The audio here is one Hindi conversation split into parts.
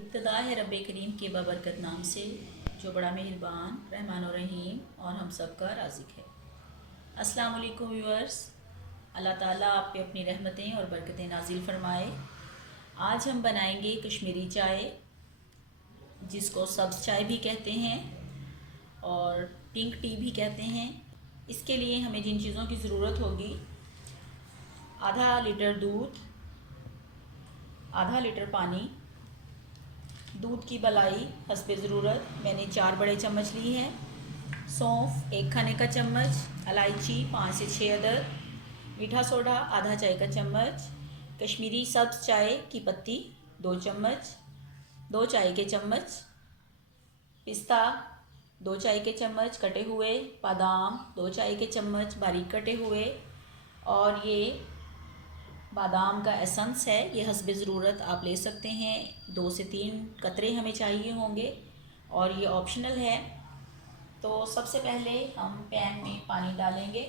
इब्तदा है रब करीम के बाबरकत नाम से जो बड़ा मेहरबान रहमान और रहीम और हम सब का राज़िक है। अस्सलाम वालेकुम व्यूअर्स, अल्लाह ताला आप पे अपनी रहमतें और बरकतें नाजिल फ़रमाए। आज हम बनाएंगे कश्मीरी चाय, जिसको सब्ज़ चाय भी कहते हैं और पिंक टी भी कहते हैं। इसके लिए हमें जिन चीज़ों की ज़रूरत होगी, आधा लीटर दूध, आधा लीटर पानी, दूध की बलाई हस्बे ज़रूरत मैंने 4 बड़े चम्मच ली है, सौंफ 1 खाने का चम्मच, इलायची 5 से 6 अदद, मीठा सोडा आधा चाय का चम्मच, कश्मीरी सब्ज़ चाय की पत्ती 2 चम्मच, 2 चाय के चम्मच पिस्ता, 2 चाय के चम्मच कटे हुए बादाम, 2 चाय के चम्मच बारीक कटे हुए, और ये बादाम का एसेंस है, ये हस्बे ज़रूरत आप ले सकते हैं। 2 से 3 कतरे हमें चाहिए होंगे और ये ऑप्शनल है। तो सबसे पहले हम पैन में पानी डालेंगे।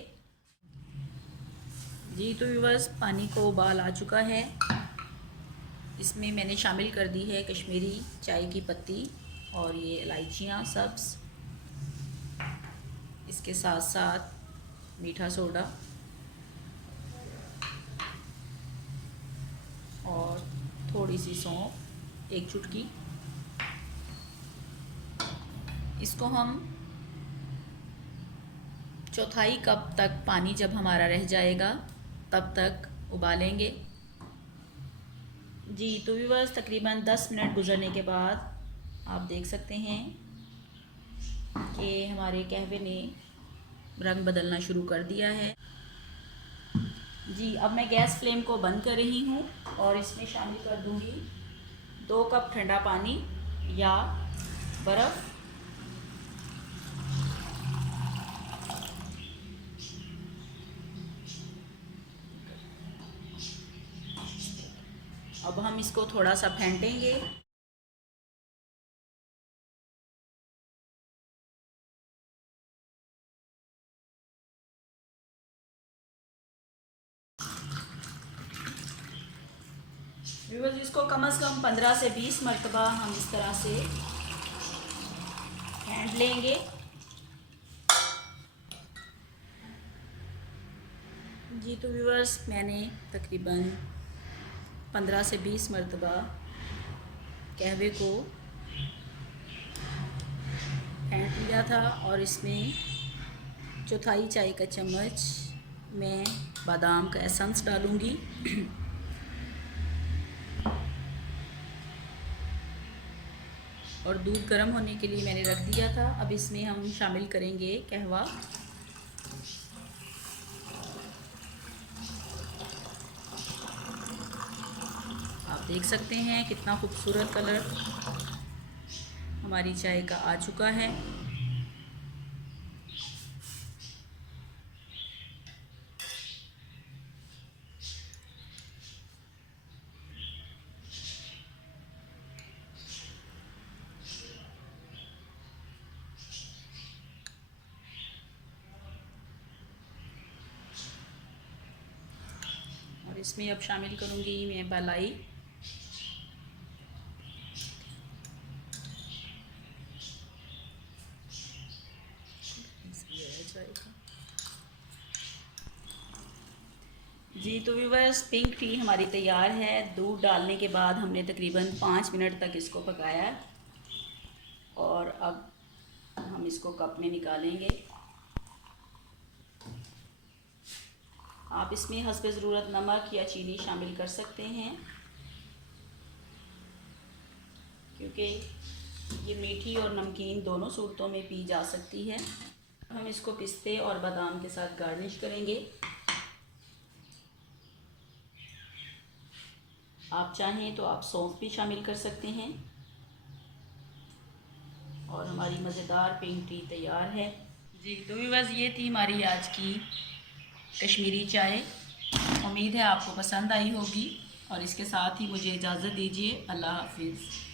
जी तो व्यूअर्स, पानी को उबाल आ चुका है। इसमें मैंने शामिल कर दी है कश्मीरी चाय की पत्ती और ये इलायचियाँ सब्ज़, इसके साथ साथ मीठा सोडा और थोड़ी सी सौंफ 1 चुटकी। इसको हम चौथाई कप तक पानी जब हमारा रह जाएगा तब तक उबालेंगे। जी तो व्यूअर्स, तकरीबन 10 मिनट गुजरने के बाद आप देख सकते हैं कि हमारे कहवे ने रंग बदलना शुरू कर दिया है। जी अब मैं गैस फ्लेम को बंद कर रही हूँ और इसमें शामिल कर दूँगी 2 कप ठंडा पानी या बर्फ़। अब हम इसको थोड़ा सा फेंटेंगे। व्यूअर्स, इसको कम से कम 15 से 20 मरतबा हम इस तरह से फेंट लेंगे। जी तो व्यूअर्स, मैंने तकरीबन 15 से 20 मरतबा कहवे को फेंट लिया था और इसमें चौथाई चाय का चम्मच मैं बादाम का एसेंस डालूँगी। और दूध गर्म होने के लिए मैंने रख दिया था। अब इसमें हम शामिल करेंगे कहवा। आप देख सकते हैं कितना खूबसूरत कलर हमारी चाय का आ चुका है। और इसमें अब शामिल करूँगी मैं बलाई। जी तो व्यूअर्स, पिंक टी हमारी तैयार है। दूध डालने के बाद हमने तकरीबन 5 मिनट तक इसको पकाया और अब हम इसको कप में निकालेंगे। आप इसमें हस्बे ज़रूरत नमक या चीनी शामिल कर सकते हैं, क्योंकि ये मीठी और नमकीन दोनों सूरतों में पी जा सकती है। हम इसको पिस्ते और बादाम के साथ गार्निश करेंगे। आप चाहें तो आप सौंफ भी शामिल कर सकते हैं और हमारी मज़ेदार पिंक टी तैयार है। जी तो बस ये थी हमारी आज की कश्मीरी चाय। उम्मीद है आपको पसंद आई होगी और इसके साथ ही मुझे इजाज़त दीजिए। अल्लाह हाफिज़।